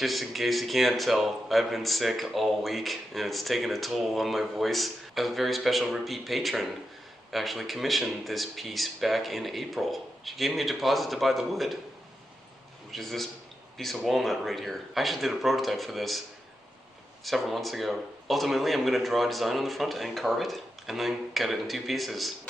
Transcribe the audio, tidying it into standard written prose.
Just in case you can't tell, I've been sick all week and it's taken a toll on my voice. A very special repeat patron actually commissioned this piece back in April. She gave me a deposit to buy the wood, which is this piece of walnut right here. I actually did a prototype for this several months ago. Ultimately, I'm going to draw a design on the front and carve it, and then cut it in two pieces.